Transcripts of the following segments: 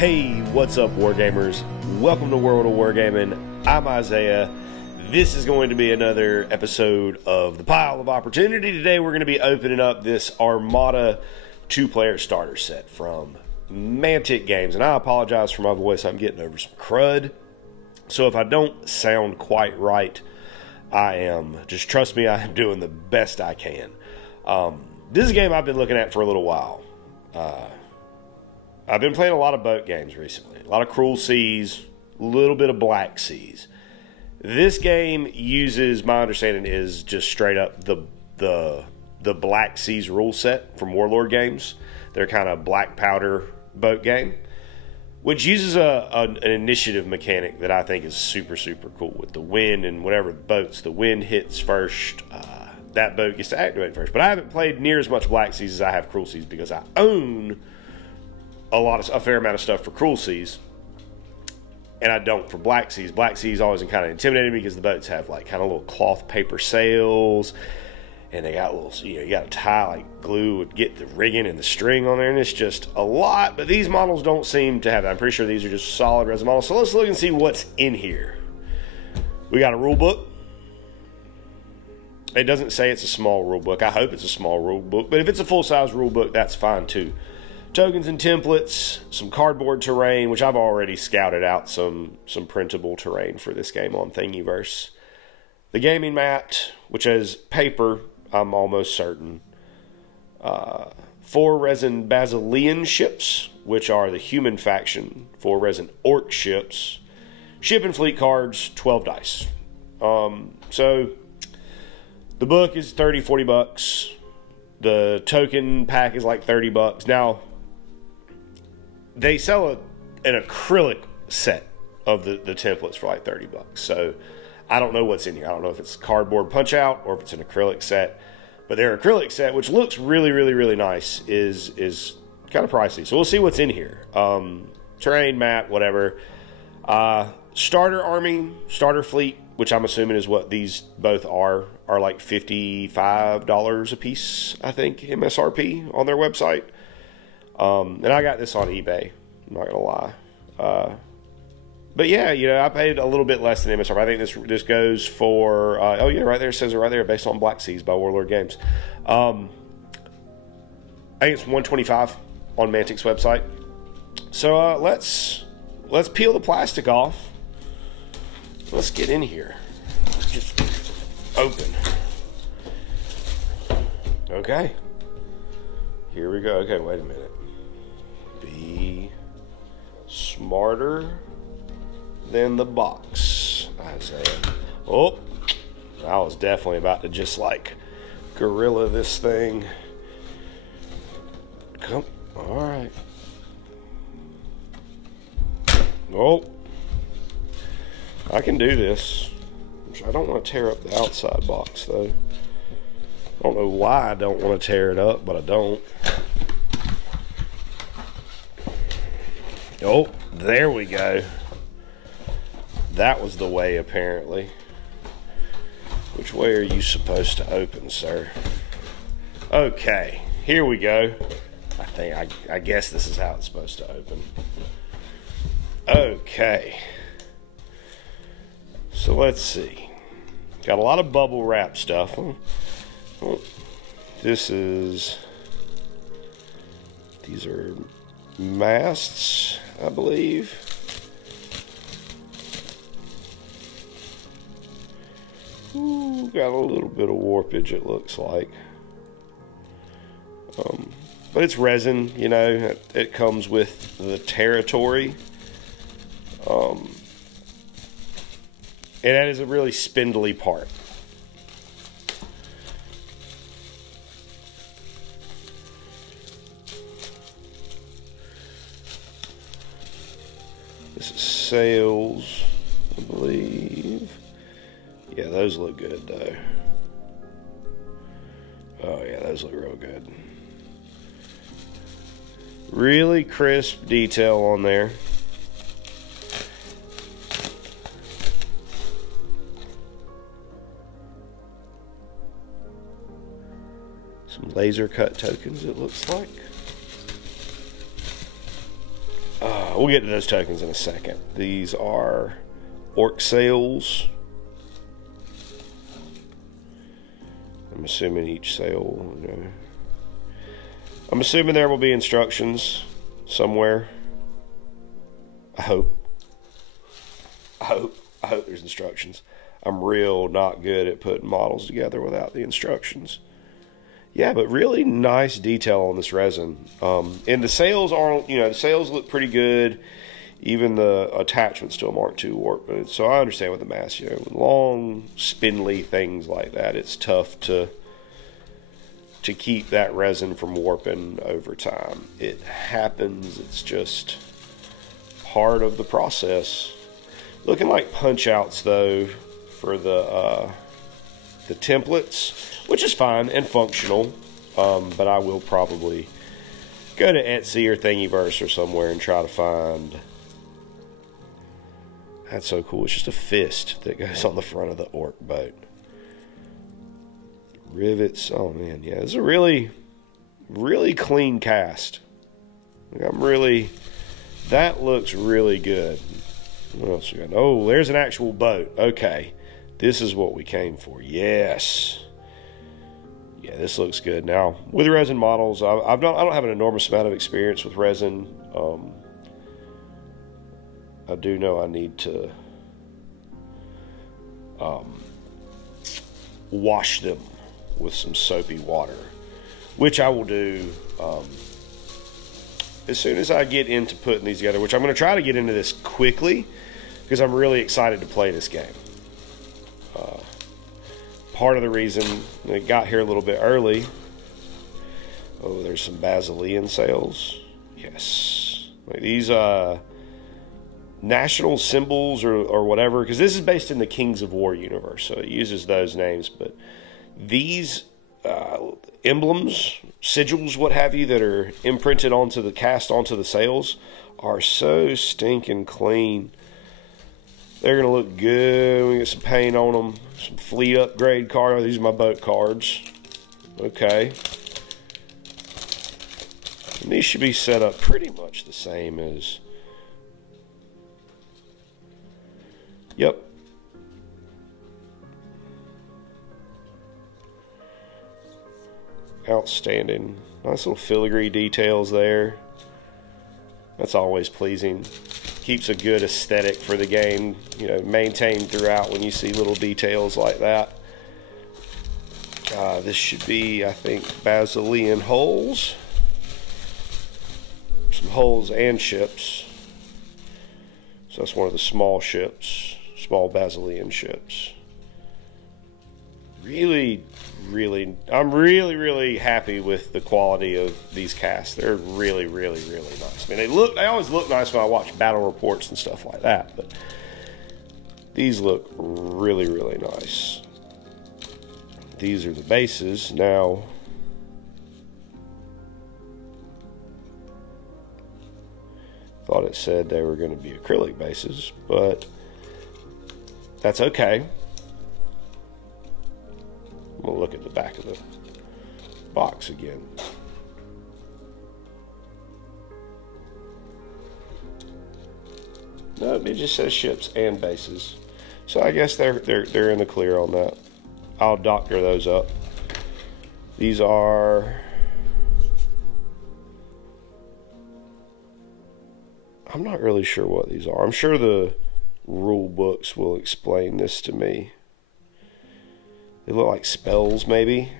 Hey, what's up, Wargamers? Welcome to World of Wargaming. I'm Isaiah. This is going to be another episode of The Pile of Opportunity. Today we're going to be opening up this Armada 2-player starter set from Mantic Games. And I apologize for my voice. I'm getting over some crud. So if I don't sound quite right, I am. Just trust me, I am doing the best I can. This is a game I've been looking at for a little while. I've been playing a lot of boat games recently. A lot of Cruel Seas, a little bit of Black Seas. This game uses, my understanding is just straight up the Black Seas rule set from Warlord Games. Their kind of black powder boat game, which uses an initiative mechanic that I think is super, super cool with the wind and whatever boats the wind hits first, that boat gets to activate first. But I haven't played near as much Black Seas as I have Cruel Seas because I own a fair amount of stuff for Cruel Seas, and I don't for Black Seas. Black Seas always kind of intimidated me because the boats have like kind of little cloth paper sails, and they got little, you got to tie like glue and get the rigging and the string on there, and it's just a lot. But these models don't seem to have that. I'm pretty sure these are just solid resin models. So let's look and see what's in here. We got a rule book. It doesn't say it's a small rule book. I hope it's a small rule book, but if it's a full-size rule book, that's fine too. Tokens and templates, some cardboard terrain, which I've already scouted out some printable terrain for this game on Thingiverse. The gaming mat, which has paper, I'm almost certain. 4 resin Basilean ships, which are the human faction. 4 resin orc ships. Ship and fleet cards, 12 dice. So the book is 30, 40 bucks. The token pack is like 30 bucks. Now, they sell an acrylic set of the templates for like 30 bucks. So I don't know what's in here. I don't know if it's cardboard punch out or if it's an acrylic set. But their acrylic set, which looks really, really, really nice, is kind of pricey. So we'll see what's in here. Terrain, map, whatever. Starter army, starter fleet, which I'm assuming is what these both are like $55 a piece, I think, MSRP on their website. And I got this on eBay, I'm not gonna lie. But yeah, I paid a little bit less than MSRP. I think this goes for oh yeah, right there, it says it right there, based on Black Seas by Warlord Games. I think it's $125 on Mantic's website. So let's peel the plastic off. Let's get in here. Let's just open. Okay. Here we go. Okay, wait a minute. Be smarter than the box, Isaiah. Oh, I was definitely about to just like gorilla this thing. Come, all right. Oh, I can do this. I don't want to tear up the outside box though. I don't know why I don't want to tear it up, but I don't. Oh, there we go. That was the way, apparently. Which way are you supposed to open, sir? Okay, here we go. I guess this is how it's supposed to open. Okay. So let's see. Got a lot of bubble wrap stuff. These are masts, I believe. Ooh, got a little bit of warpage, it looks like. But it's resin, it comes with the territory. And that is a really spindly part. This is sails, I believe. Yeah, those look good though. Oh yeah, those look real good. Really crisp detail on there. Some laser cut tokens, it looks like. Oh, We'll get to those tokens in a second. These are orc sails. I'm assuming each sail, you know. I'm assuming there will be instructions somewhere. I hope there's instructions. I'm real not good at putting models together without the instructions. Yeah, but really nice detail on this resin. And the sails aren't, you know, the sails look pretty good. Even the attachment's to a Mark II warp. So I understand with the mass, you know, long, spindly things like that, it's tough to keep that resin from warping over time. It happens. It's just part of the process. Looking like punch outs though for the templates, which is fine and functional. But I will probably go to Etsy or Thingiverse or somewhere and try to find. That's so cool. It's just a fist that goes on the front of the orc boat. Rivets. Oh man, yeah, it's a really, really clean cast. Like that looks really good. What else we got? Oh, there's an actual boat. Okay, this is what we came for. Yes. Yeah, this looks good. Now with resin models, I don't have an enormous amount of experience with resin. I do know I need to wash them with some soapy water, which I will do as soon as I get into putting these together, which I'm going to try to get into this quickly because I'm really excited to play this game. Part of the reason it got here a little bit early. Oh, there's some Basilian sails. Yes. Like these national symbols or whatever, because this is based in the Kings of War universe, so it uses those names, but these emblems, sigils, what have you, that are imprinted onto the sails are so stinking clean. They're gonna look good. We get some paint on them, some fleet upgrade card. These are my boat cards. Okay, and these should be set up pretty much the same as. Yep. Outstanding. Nice little filigree details there. That's always pleasing. Keeps a good aesthetic for the game, you know, maintained throughout when you see little details like that. This should be, I think, Basilian hulls. Some hulls and ships. So that's one of the small ships. Small Basilian ships. I'm really happy with the quality of these casts. They're really nice. I mean, they always look nice when I watch battle reports and stuff like that, but these look really nice. These are the bases. Now, thought it said they were going to be acrylic bases, but that's okay. We'll look at the back of the box again. No, it just says ships and bases. So I guess they're in the clear on that. I'll doctor those up. These are, I'm not really sure what these are. I'm sure the rule books will explain this to me. They look like spells, maybe.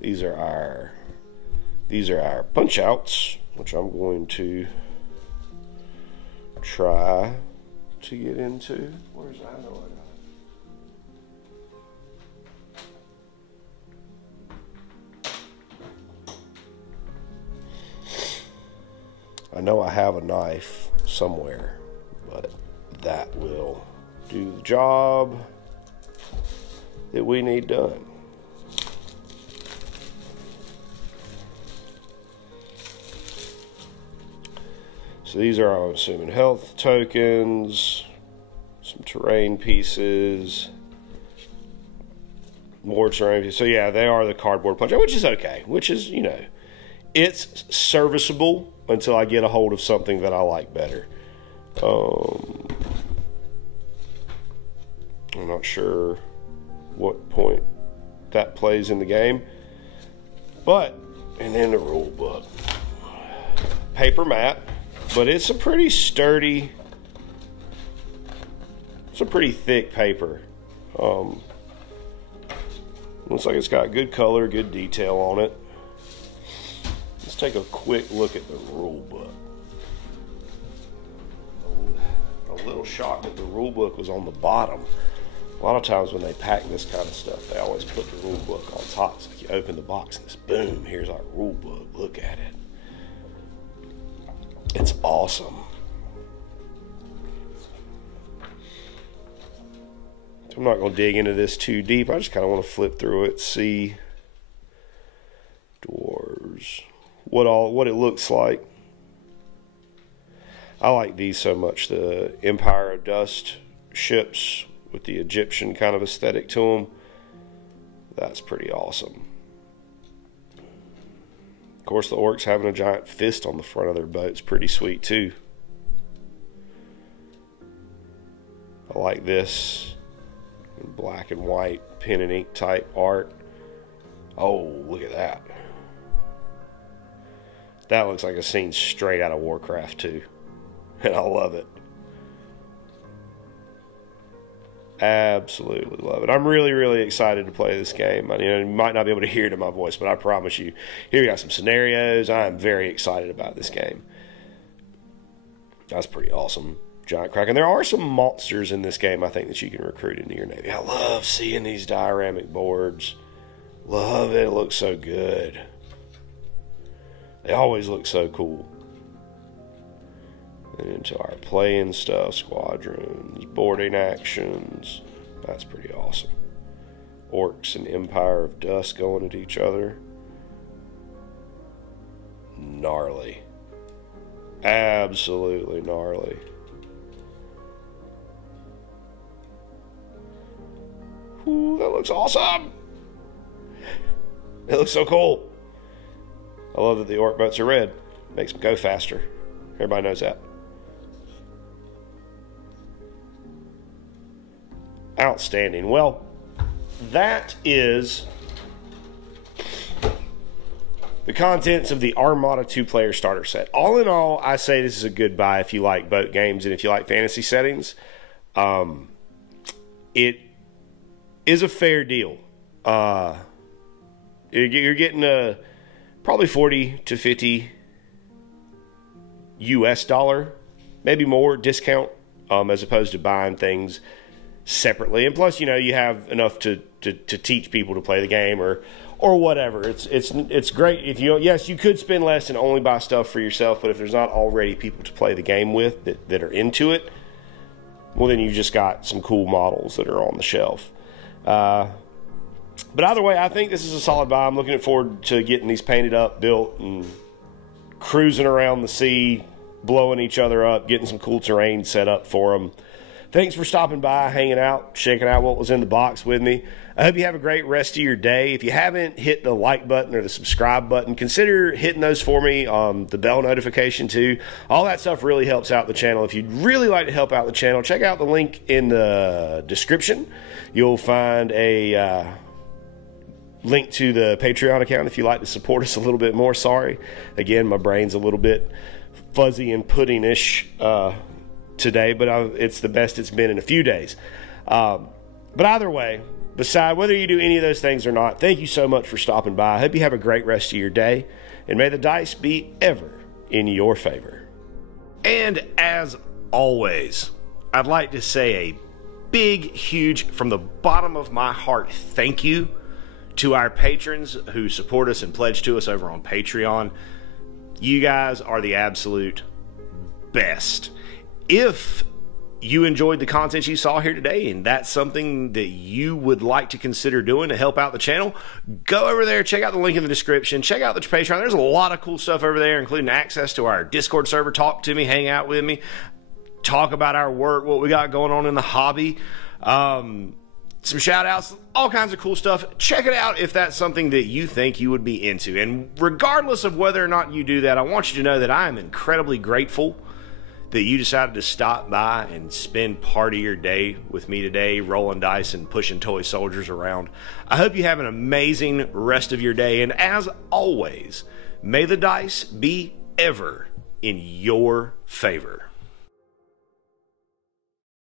These are our punch outs, which I'm going to try to get into. Where's that? I know I know I have a knife somewhere, but that will do the job that we need done. So these are, I'm assuming, health tokens, some terrain pieces, more terrain pieces. So yeah, they are the cardboard punch, which is okay. Which is, you know, It's serviceable until I get a hold of something that I like better. I'm not sure what point that plays in the game. But, and then the rule book. Paper map, but it's a pretty sturdy, it's a pretty thick paper. Looks like it's got good color, good detail on it. Let's take a quick look at the rule book. A little shocked that the rule book was on the bottom. A lot of times when they pack this kind of stuff, they always put the rule book on top. It's like you open the box and it's boom, here's our rule book. Look at it. It's awesome. I'm not going to dig into this too deep. I just kind of want to flip through it, see dwarves, what it looks like. I like these so much. The Empire of Dust ships with the Egyptian kind of aesthetic to them. That's pretty awesome. Of course, the orcs having a giant fist on the front of their boat's pretty sweet too. I like this. Black and white pen and ink type art. Oh, look at that. That looks like a scene straight out of Warcraft 2. And I love it. Absolutely love it. I'm really, really excited to play this game. I mean, you might not be able to hear it in my voice, but I promise you, here we got some scenarios. I am very excited about this game. That's pretty awesome. Giant Kraken. There are some monsters in this game, I think, that you can recruit into your navy. I love seeing these dioramic boards. Love it. It looks so good. They always look so cool. And into our playing stuff, squadrons, boarding actions. That's pretty awesome. Orcs and Empire of Dust going at each other. Gnarly. Absolutely gnarly. Ooh, that looks awesome. It looks so cool. I love that the orc boats are red. Makes them go faster. Everybody knows that. Outstanding. Well, that is the contents of the Armada 2-player starter set. All in all, I say this is a good buy if you like boat games and if you like fantasy settings. It is a fair deal. You're getting probably 40 to 50 US dollar, maybe more discount, as opposed to buying things separately. And plus, you know, you have enough to teach people to play the game or whatever. It's great if yes, you could spend less and only buy stuff for yourself, but if there's not already people to play the game with that are into it, well, then you just got some cool models that are on the shelf. But either way, I think this is a solid buy. I'm looking forward to getting these painted up, built, and cruising around the sea, blowing each other up, getting some cool terrain set up for them. Thanks for stopping by, hanging out, checking out what was in the box with me. I hope you have a great rest of your day. If you haven't hit the like button or the subscribe button, consider hitting those for me. The bell notification too. All that stuff really helps out the channel. If you'd really like to help out the channel, check out the link in the description. You'll find a link to the Patreon account if you'd like to support us a little bit more. Sorry. Again, my brain's a little bit fuzzy and pudding-ish today, but it's the best it's been in a few days. But either way, beside whether you do any of those things or not, thank you so much for stopping by. I hope you have a great rest of your day, and may the dice be ever in your favor. And as always, I'd like to say a big, huge, from the bottom of my heart, thank you to our patrons who support us and pledge to us over on Patreon. You guys are the absolute best. If you enjoyed the content you saw here today and that's something that you would like to consider doing to help out the channel, go over there, check out the link in the description, check out the Patreon. There's a lot of cool stuff over there, including access to our Discord server. Talk to me, hang out with me, talk about our work, what we got going on in the hobby. some shout outs, all kinds of cool stuff. Check it out if that's something that you think you would be into. And regardless of whether or not you do that, I want you to know that I am incredibly grateful that you decided to stop by and spend part of your day with me today, rolling dice and pushing toy soldiers around. I hope you have an amazing rest of your day. And as always, may the dice be ever in your favor.